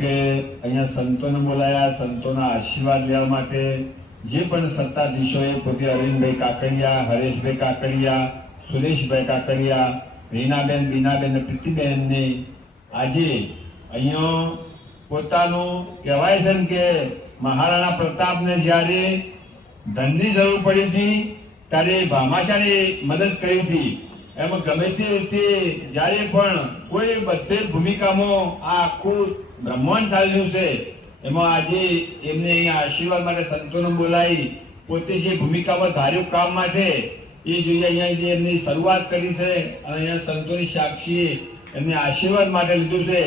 કે અહીંયા સંતોને બોલાયા, સંતોના આશીર્વાદ લેવા માટે જે પણ સત્તાધીશોએ પોતે અરવિંદભાઈ કાકડિયા, હરેશભાઈ કાકડિયા, સુરેશભાઈ કાકડિયા, રીનાબેન, બીનાબેન, પ્રીતિબેનને આજે અહીંયા પોતાનું કહેવાય છે કે મહારાણા પ્રતાપને જ્યારે ધનની જરૂર પડી હતી ત્યારે ભામાશાહે મદદ કરી હતી. એમાં ગમે તે રીતે જયારે પણ કોઈ બધે ભૂમિકામાં આ આખું બ્રહ્માંડ ચાલ્યું છે એમાં આજે એમને અહીંયા આશીર્વાદ માટે સંતોને બોલાવી પોતે જે ભૂમિકામાં ધાર્યું કામ માટે એ જોઈએ અહીંયા જે એમની શરૂઆત કરી છે અને અહીંયા સંતોની સાક્ષીએ એમને આશીર્વાદ માટે લીધું છે.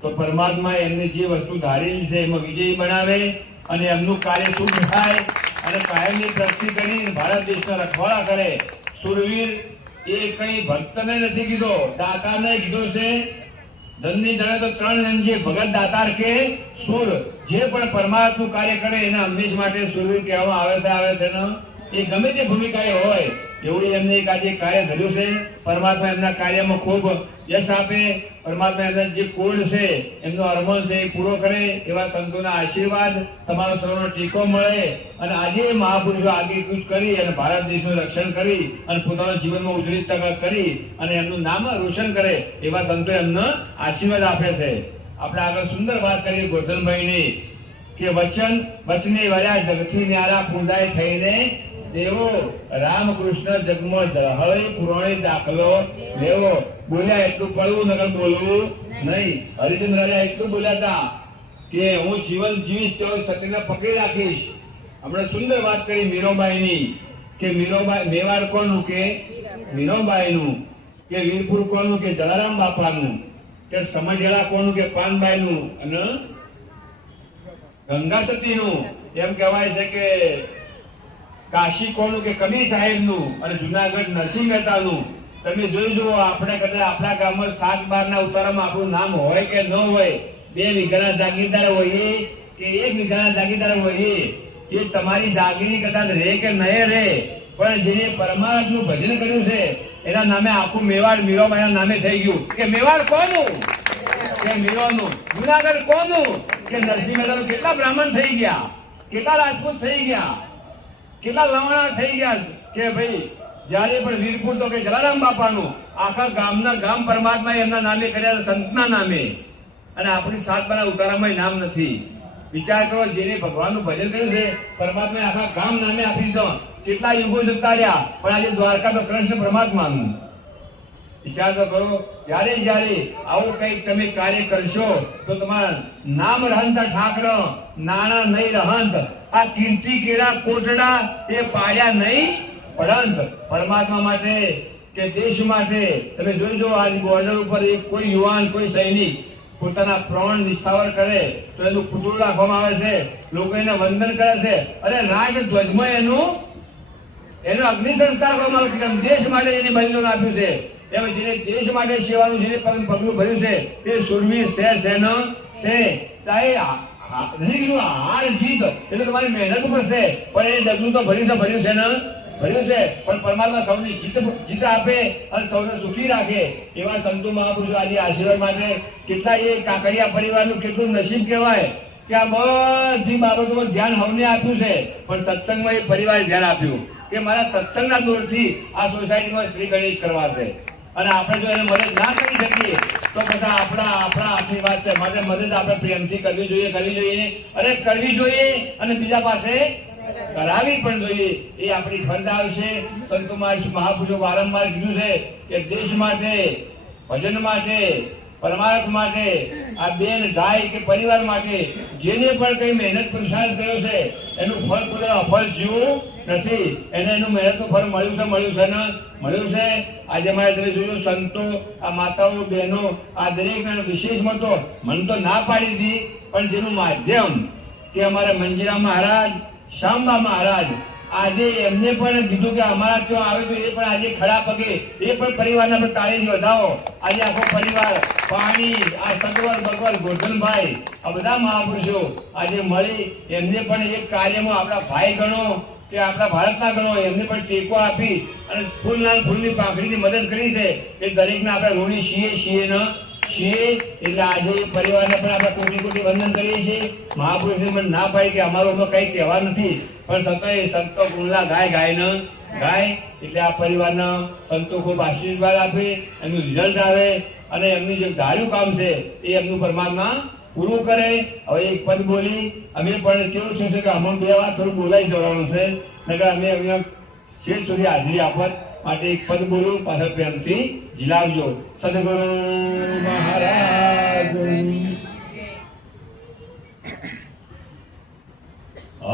તો પરમાત્મા એમને જે વસ્તુ ધારેલી છે એમાં વિજયી બનાવે અને એમનું કાર્ય શુભ થાય અને કાયમની પ્રગતિ કરી ભારત દેશના રખવાળા કરે. સુરવીર એ કઈ ભક્તને નથી કીધો, દાતારને કીધો છે. ધનની ધરે તો ત્રણ એમ છે, ભગત, દાતાર કે સુર. જે પણ પરમાત્માનું કાર્ય કરે એને હંમેશ માટે સુરવીર કહેવામાં આવે છે ને એ ગમે તે ભૂમિકા હોય એવું એમને એક આજે કાર્ય ધર્યું છે. પરમાત્મા એમના કાર્યમાં ખૂબ યશ આપે. પરમાત્મા એમના જે કોડ છે એમનો અરમાન છે એ પૂરો કરે એવા સંતોના આશીર્વાદ તમારો સૌનો ટેકો મળે અને આજે મહાપુરુષો આગળ કરી અને ભારત દેશનું રક્ષણ કરી અને પોતાના જીવનમાં ઉજળી તક કરી અને એમનું નામ રોશન કરે એવા સંતો એમને આશીર્વાદ આપે છે. આપણે આગળ સુંદર વાત કરીએ ગોરધનભાઈની કે વચને વળ્યા જગથી ન્યારા પૂંજાય થઈને દેવો રામકૃષ્ણ જગમાં હળી પુરાણી દાખલો લેવો. બોલ્યા એટલું પડવું નકર બોલવું નહીં. હરિચંદ્ર રાજા એટલું બોલ્યા હતા કે હું જીવન જીવીશ તો સત્યને પકડી રાખીશ. હમણાં સુંદર વાત કરી મીરાબાઈની કે મીરાબાઈ મેવાડ કોનું કે મીરાબાઈનું, કે વીરપુર કોનું કે જલારામ બાપાનું, કે સમજેલા કોનું કે પાનબાઈનું અને ગંગા સતીનું. એમ કહેવાય છે કે કાશી કોનું કે કબીર સાહેબનું અને જુનાગઢ નરસિંહ મહેતાનું. તમે જોઈ જુઓ આપણે કદાચ આપણા ગામમાં 7/12 ઉતારામાં આપણું નામ હોય કે ન હોય, 2 વીઘાના જાગીરદાર હોઈએ કે 1 વીઘાના જાગીરદાર હોઈએ, એ તમારી જાગીરી કદાચ રહે કે નહીં રહે પણ જેને પરમાત્માનું ભજન કર્યું છે એના નામે આખું મેવાડ મીરાબાઈના નામે થઈ ગયું. કે મેવાડ કોનું કે મીરાનું, જુનાગઢ કોનું કે નરસિંહ મહેતાનું. કેટલા બ્રાહ્મણ થઈ ગયા, કેટલા રાજપૂત થઈ ગયા, કેટલા લવાણા થઈ ગયા કે ભાઈ જયારે પણ વીરપુર તો કે જલારામ બાપાનું આખા ગામના ગામ પરમાત્મા એમના નામે કર્યા, સંતના નામે. અને આપણી 7/12 ઉતારામાં નામ નથી. વિચાર કરો, જેને ભગવાનનું ભજન કર્યું છે પરમાત્માએ આખા ગામ નામે આપી દીધો. કેટલા યુગો જતા રહ્યા પણ આજે દ્વારકા તો કૃષ્ણ પરમાત્માનું. વિચાર તો કરો, જયારે આવું કઈક તમે કાર્ય કરશો તો તમારા નામ રહંતા ઠાકર, નાણા નહીં રહંત. આ કીર્તિ કેળા કોટડા એ પાડ્યા નહીં પડંત. પરમાત્મા માટે કે દેશ માટે તમે જોઈજો આજ બોર્ડર ઉપર એક કોઈ યુવાન, કોઈ સૈનિક પોતાના પ્રાણ નિસ્થાવર કરે તો એનું પુતળું રાખવામાં આવે છે, લોકો એને વંદન કરે છે. અરે રાજ ધ્વજમાં એનો અગ્નિ સંસ્કાર કરવામાં આવે છે. દેશ માટે એને બલિદાન આપ્યું છે. એમ જેને દેશ માટે સેવાનું જેને પગલું ભર્યું છે તે સુરવીર છે. ચાહે હાર જીત એટલે તમારી મહેનત પડશે પણ એ ડગલું તો ભર્યું છે ને ભર્યું છે. પણ પરમાત્મા સૌની જીત આપે અને સૌને સુખી રાખે એવા સંતો મહાપુરુષો આજે આશીર્વાદ માટે કેટલા એ કાકડિયા પરિવારનું કેટલું નસીબ કહેવાય કે આ બધી બાબતોમાં ધ્યાન હવને આપ્યું છે પણ સત્સંગમાં એ પરિવારે ધ્યાન આપ્યું કે મારા સત્સંગના દોરથી આ સોસાયટીમાં શ્રી ગણેશ કરવા છે. અને આપણે જો એને મદદ ના કરી શકીએ તો બધા આપણા હાથની વાત છે. માટે મદદ આપણે પ્રેમથી કરવી જોઈએ અને કરવી જોઈએ અને બીજા પાસે કરાવી પણ જોઈએ. એ આપણી ફરજ આવશે. સંતો મહાપુરુષો વારંવાર કીધું છે કે દેશ માટે, ભજન માટે, પરમાર્થ માટે, આ બેન ગાય કે પરિવાર માટે જેને પણ કઈ મહેનત પુરુષાર્થ કર્યો છે એનું ફળ કોઈ અફળ જીવું નથી. એને એનું મહેનતનું ફળ મળ્યું છે. આજે મારે તમે જોયું સંતો, આ માતાઓ, બહેનો, આ દરેક વિશેષમાં તો મને તો ના પાડી હતી પણ જેનું માધ્યમ કે અમારા મંજીરા મહારાજ, શાંબા મહારાજ, આજે એમને પણ કીધું કે અમારા ત્યાં આવે તો એ પણ આજે ખડા પગે એ પણ પરિવારના પર તાળી વધાવો. આજે આખો પરિવાર પાણી, આ સગવડ બગવડ, ગોરધનભાઈ, આ બધા મહાપુરુષો આજે મળી એમને પણ એક કાર્યમાં આપણા ભાઈ ગણો કે આપણા ભારતના ગણો એમને પણ ટેકો આપી અને ફૂલની પાંખડીની મદદ કરી છે. એ દરેકને આપણે ઋણી છીએ છીએ એટલે આજે પરિવારને પણ આપણે કોટી કોટી વંદન કરીએ છીએ. મહાપુરુષે મને ના પાડી કે અમારું કઈ કહેવા નથી, પણ છતાંય સંતો ગુણલા ગાય ન ગાય એટલે આ પરિવારના સંતો ખૂબ આશીર્વાદ આપે, એમનું રિઝલ્ટ આવે અને એમનું જે ધાર્યું કામ છે એ એમનું પરમાત્મા પૂરું કરે. હવે એક પદ બોલી અમે પણ કેવું છે કે અમને 2 વાર થોડું બોલાઈ જવાનું છે, નકર અમે અહીંયા છેક સુધી હાજરી આપત માટે એક પદ બોલું, પાછળ પ્રેમથી ઝીલાવજો. સદગુરુ મહારાજ.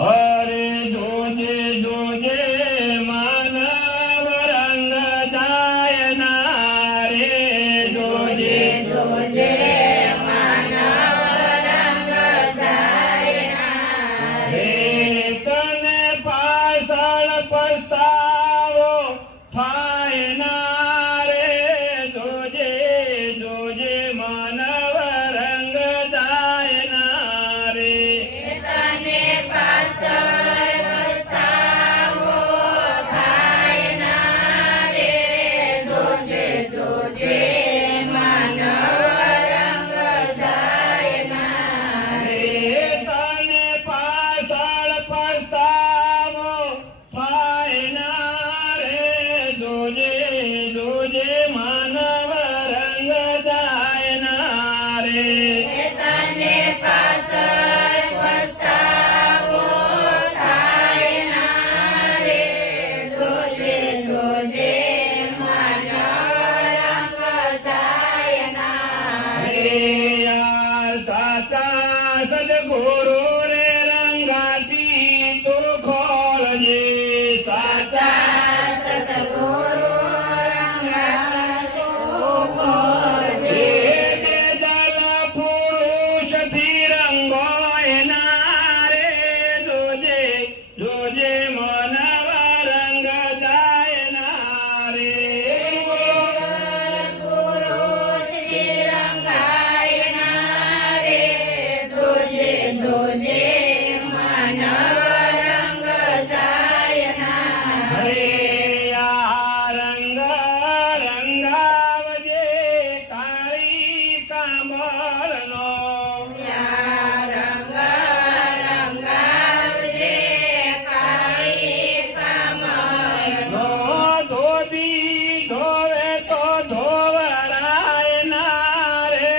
અરે જોજે જોજે માનવ રંગ જાય ના રે, જોજે જોજે માનવ રંગ જાય ના રે, તને પાછળ પસ્તાવો થાય ના રે, જોજે જોજે માનવ રંગ જાય ના રે. તને પાછળ પસ્તાવો થાય ના રે, જોજે જોજે માનવ રંગ જાય ના રે, તને પાછળ પસ્તાવો થાય ના રે, જોજે જોજે માનવ રંગ જાય ના રે. તને પાછળ પસ્તાવો થાય ના રે, જોજે જોજે માનવ રંગ જાય ના રે. રે આ સાચા સદગુરુ રે રંગાતી તો ખોલજે, સાચા સતગુરુ રંગાતો ખોલજે. જે દલ પુરુષથી રંગો એના રે, જોજે જોજે માનવ રંગ જાય ના રે. પુરુષથી રંગાય ના રે, જોજે જોજે માનવ રંગ જાય ના રે. હરે આ રંગ રંગાવજે કાળી કામળનો, રંગ રંગાવજે કાળી કામળનો. નો ધોબી ધોવે તો ધોવરાય ના રે,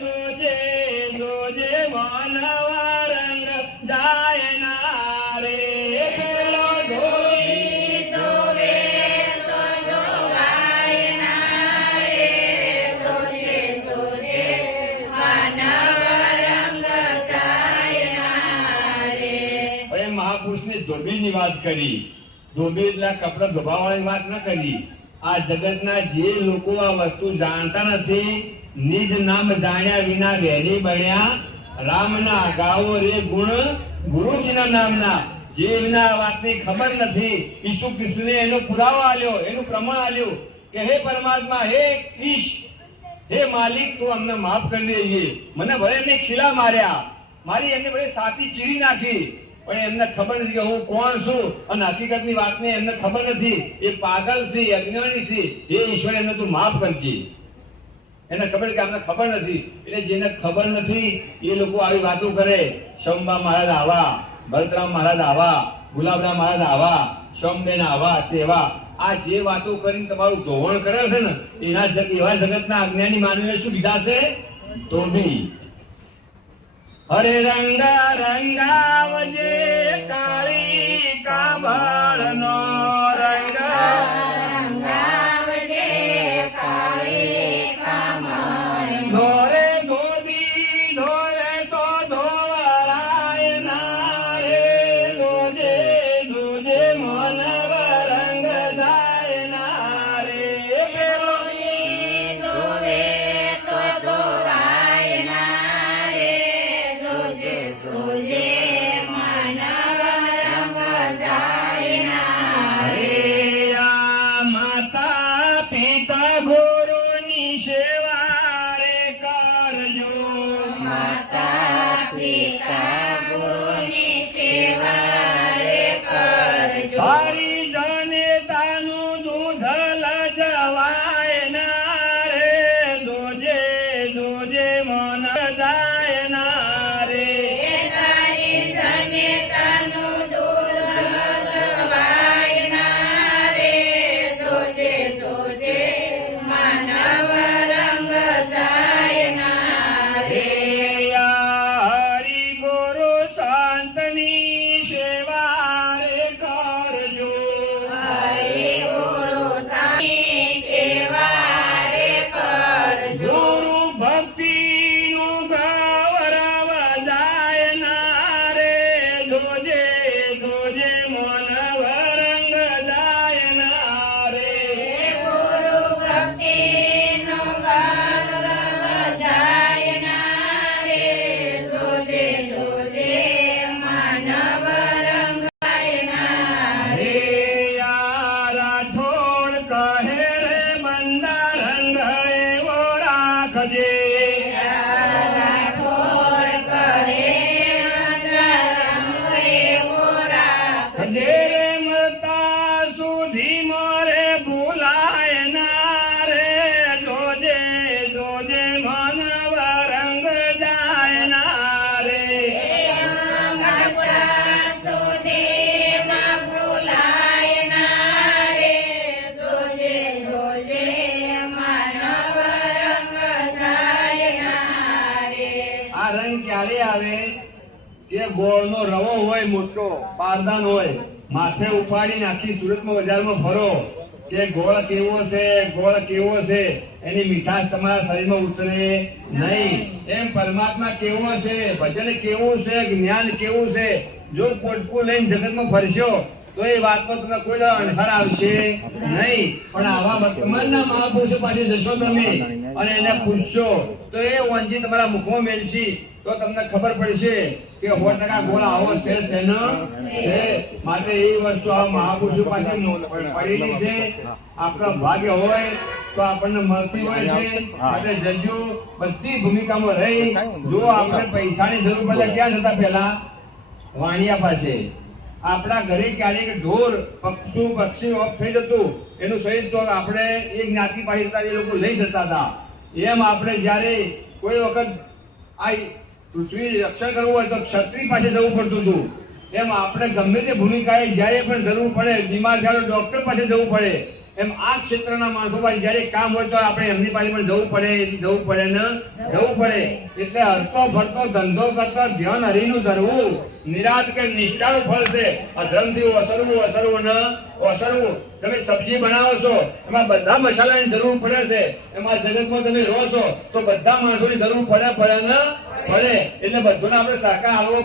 જોજે જોજે માનવ રંગ જાય ના રે. પેલો ધોબી ધોવે તો ધોવાય ના રે, જોજે જોજે માનવ રંગ જાય ના રે. હવે મહાપુરુષની ધોબીની વાત કરી. ધોબી એટલે કપડા ધોબાવાળાની વાત ન કરી. આ જગતના જે લોકો આ વસ્તુ જાણતા નથી, નિજ નામ જાણ્યા વિના વેરી બન્યા, રામના ગાવો રે ગુણ ગુરુજીના નામના. જે એમના આ વાતની ખબર નથી, ઈસુ કૃષ્ણે એનો પુરાવો આલ્યો, એનું પ્રમાણ આલ્યું કે હે પરમાત્મા, હે ઈશ, હે માલિક, તું અમને માફ કરી દેજે. મને ભલે એમને ખીલા માર્યા, મારી એમને ભલે સાથી ચીરી નાખી, પણ એમને ખબર નથી કે હું કોણ છું અને હકીકતની વાતને એમને ખબર નથી. એ પાગલ છે, અજ્ઞાની છે. હે ઈશ્વર, એમને તું માફ કરજે. એને ખબર કે અમને ખબર નથી. એટલે જેને ખબર નથી એ લોકો આવી વાતો કરે. શંભા મહારાજ આવા, ભરતરામ મહારાજ આવા, ગુલાબરામ મહારાજ આવા, શંભબેન આવા તેવા. આ જે વાતો કરીને તમારું ધોવણ કરે છે ને, એના એવા જગતના અજ્ઞાની માનવીને શું કીધા છે? ધોબી. હરે રંગ રંગાવજે કાળી કામળનો, રંગ રંગાવજે કાળી કામળનો. ધોરે ધોબી ધોરે તો ધોવરાય ના રે, જોજે જોજે માનવ રંગ જાય ના રે. પેલો ધોવે તો ધોવાય ના રે, જોજે જોજે માનવ રંગ જાય ના રે. હરે આ માતા પિતા ગુરુની સેવા રે કરજો, માતા પિતા ગુરુની સેવા રે કરજો. હરી જનેતાનું દૂધ લજવાય ના રે, જોજે આ રંગ ક્યારે આવે કે ગોળનો રવો હોય મોટો પારદાન હોય માથે ઉપાડીને આખી સુરતમાં બજારમાં ફરો કે ગોળ કેવો છે એની મીઠાશ તમારા શરીરમાં ઉતરે નહીં. એમ પરમાત્મા કેવો છે, ભજન કેવું છે, જ્ઞાન કેવું છે, જો પોટકું લઈને જગતમાં ફરશો તો એ વાતમાં તમને કોઈ અણસાર આવશે નહીં. પણ આવા વર્તમાનના મહાપુરુષો પાસે જશો તમે અને એને પૂછશો તો એ વાંચી તમારા મુખમાં મેલશી તો તમને ખબર પડશે કે 100% ગોળ આવો છે તેનો છે. માટે એ વસ્તુ આ મહાપુરુષો પાસે પડેલી છે. આપણો ભાગ્ય હોય તો આપણને મળતી હોય છે. માટે જજો બધી ભૂમિકામાં રહી. જો આપણે પૈસાની જરૂર પડે ક્યાં જતા પહેલા વાણિયા પાસે. આપણા ઘરે ક્યારેક ઢોર પક્ષી ઓફ થઈ જતું એનું સહિત તો આપણે એ જ્ઞાતિ પાસે જતા એ લોકો લઈ જતા હતા. એમ આપણે જયારે કોઈ વખત આ પૃથ્વી રક્ષણ કરવું હોય તો ક્ષત્રિય પાસે જવું પડતું હતું. એમ આપણે ગમે તે ભૂમિકાએ જયારે પણ જરૂર પડે, બીમાર થયા ડોક્ટર પાસે જવું પડે. એમ આ ક્ષેત્રના માણસો પાસે જયારે કામ હોય તો આપણે એમની પાસે પણ જવું પડે ને જવું પડે. એટલે હરતો ફરતો ધંધો કરતો ધ્યાન હરીનું ધરવું નિરાત કે નિષ્ઠાનું ફળ છે. અધર્મથી ઓસરવું ન ઓસરવું. તમે સબ્જી બનાવો છો એમાં બધા મસાલાની જરૂર પડે છે. એમાં જગતમાં તમે રહો છો તો બધા માણસોની જરૂર પડે ને પડે. એટલે બધાને આપણે સહકાર હાલવો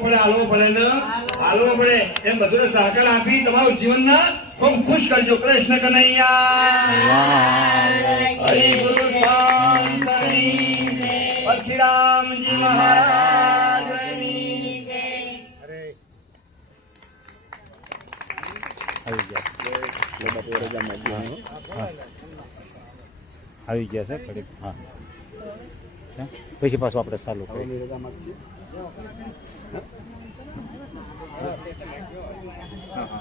પડે. એમ બધાને સહકાર આપી તમારું જીવનના ખૂબ ખુશ કરજો. કૃષ્ણ કનૈયા હરિ ગુરુ શાંતની પરશુરામજી મહારાજની આવી ગયા છે ઘડીક. હા પછી પાછું આપણે ચાલુ કરીએ. હા